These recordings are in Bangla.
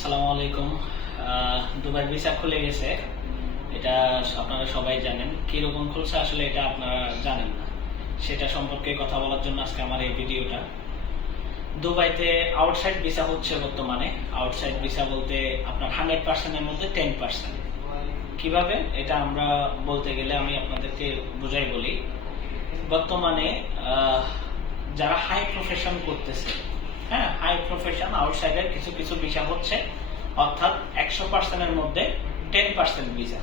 আসসালামু আলাইকুম। দুবাই ভিসা খুলে গেছে, এটা আপনারা সবাই জানেন। কিরকম খুলছে আসলে এটা আপনারা জানেন না, সেটা সম্পর্কে কথা বলার জন্য আজকে আমার এই ভিডিওটা। দুবাইতে আউটসাইড ভিসা হচ্ছে বর্তমানে। আউটসাইড ভিসা বলতে আপনার 100%-এর মধ্যে 10%। কিভাবে এটা আমরা বলতে গেলে আমি আপনাদেরকে বুঝাই বলি। বর্তমানে যারা হাই প্রফেশন করতেছে, হ্যাঁ, হাই প্রফেশন আউটসাইডের কিছু কিছু ভিসা হচ্ছে, অর্থাৎ 100%-এর মধ্যে 10% ভিসা।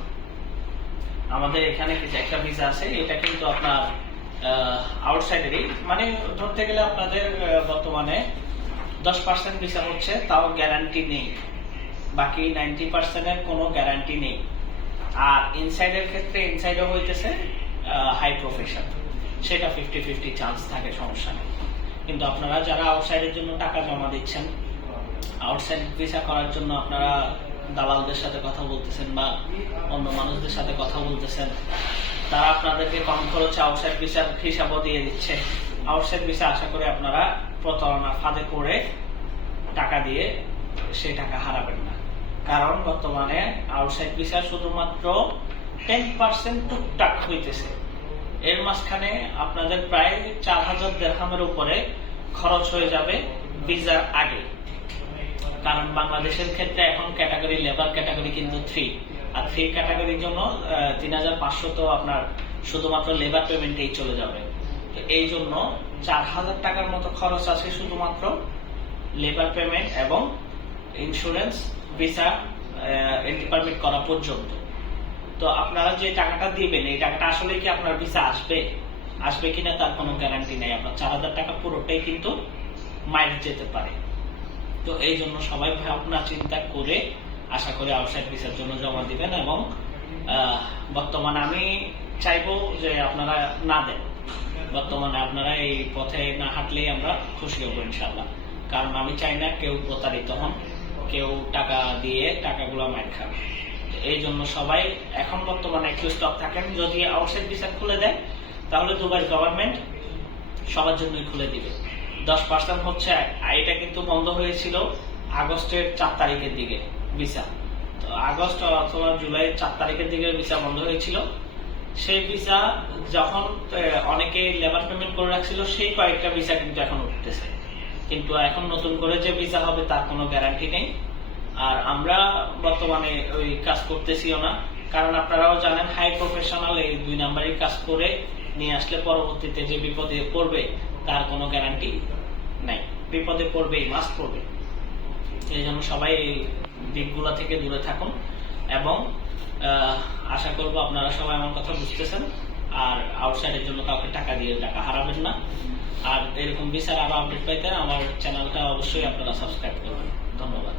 আমাদের এখানে কিছু একটা ভিসা আছে, এটা কিন্তু আপনার আউটসাইডেরই, মানে ধরতে গেলে আপনাদের বর্তমানে 10% ভিসা হচ্ছে, তাও গ্যারান্টি নেই। বাকি 90%-এর কোনো গ্যারান্টি নেই। আর ইনসাইডের ক্ষেত্রে ইনসাইডও হইতেছে হাই প্রফেশন, সেটা 50-50 চান্স থাকে, সমস্যা নেই। কিন্তু আপনারা যারা আউটসাইডের জন্য টাকা জমা দিচ্ছেন, আউটসাইড ভিসা করার জন্য আপনারা দালালদের সাথে কথা বলতেছেন বা অন্য মানুষদের সাথে কথা বলতেছেন, তারা আপনাদেরকে কম খরচে আউটসাইড ভিসার হিসাবও দিয়ে দিচ্ছে। আউটসাইড ভিসা আশা করে আপনারা প্রতারণার ফাঁদে পড়ে টাকা দিয়ে সেই টাকা হারাবেন না। কারণ বর্তমানে আউটসাইড ভিসা শুধুমাত্র 10% টুকটাক হইতেছে। এর মাঝখানে আপনাদের প্রায় 4000 দিরহামের উপরে খরচ হয়ে যাবে ভিসার আগে। কারণ বাংলাদেশের ক্ষেত্রে এখন ক্যাটাগরি লেবার ক্যাটাগরি কিন্তু 3, আর 3 ক্যাটাগরির জন্য 3500 তো আপনার শুধুমাত্র লেবার পেমেন্টেই চলে যাবে। তো এই জন্য 4000 টাকার মতো খরচ আছে শুধুমাত্র লেবার পেমেন্ট এবং ইন্স্যুরেন্স, ভিসা, এন্ট্রি পারমিট করা পর্যন্ত। তো আপনারা যে টাকাটা দিবেন, এই টাকাটা আসলে কি আপনার ভিসা আসবে কিনা তার কোনো গ্যারান্টি নেই। আপনার 4000 টাকা পুরোটাই কিন্তু মাইর যেতে পারে। তো এই জন্য সবাই ভাবনা চিন্তা করে আশা করে আউটসাইড ভিসার জন্য জমা দিবেন। এবং বর্তমানে আমি চাইবো যে আপনারা না দেন। বর্তমানে আপনারা এই পথে না হাঁটলেই আমরা খুশি হবো ইনশাআল্লাহ। কারণ আমি চাই না কেউ প্রতারিত হন, কেউ টাকা দিয়ে টাকাগুলো মাইর খান। এই জন্য সবাই এখন বর্তমানে একটু স্টপ থাকেন। যদি আউটসাইড ভিসা খুলে দেয় তাহলে দুবাই গভর্নমেন্ট সবার জন্যই খুলে দিবে। 10% হচ্ছে, এটা কিন্তু বন্ধ হয়েছিল আগস্টের 4 তারিখের দিকে ভিসা। তো আগস্ট অথবা জুলাইয়ের 4 তারিখের দিকে ভিসা বন্ধ হয়েছিল। সেই ভিসা যখন অনেকে লেবার পেমেন্ট করে রাখছিল, সেই কয়েকটা ভিসা কিন্তু এখন উঠতেছে। কিন্তু এখন নতুন করে যে ভিসা হবে তার কোনো গ্যারান্টি নেই। আর আমরা বর্তমানে ওই কাজ করতেছিও না, কারণ আপনারাও জানেন হাই প্রফেশনাল এই 2 নাম্বারের কাজ করে নিয়ে আসলে পরবর্তীতে যে বিপদে পড়বে তার কোনো গ্যারান্টি নাই। বিপদে পড়বেই, মাস্ট পড়বে। এই জন্য সবাই এই দিকগুলা থেকে দূরে থাকুন এবং আশা করব আপনারা সবাই আমার কথা বুঝতেছেন। আর আউটসাইডের জন্য কাউকে টাকা দিয়ে টাকা হারাবেন না। আর এরকম বিচার আরো আপডেট পাইতে আমার চ্যানেলটা অবশ্যই আপনারা সাবস্ক্রাইব করবেন। ধন্যবাদ।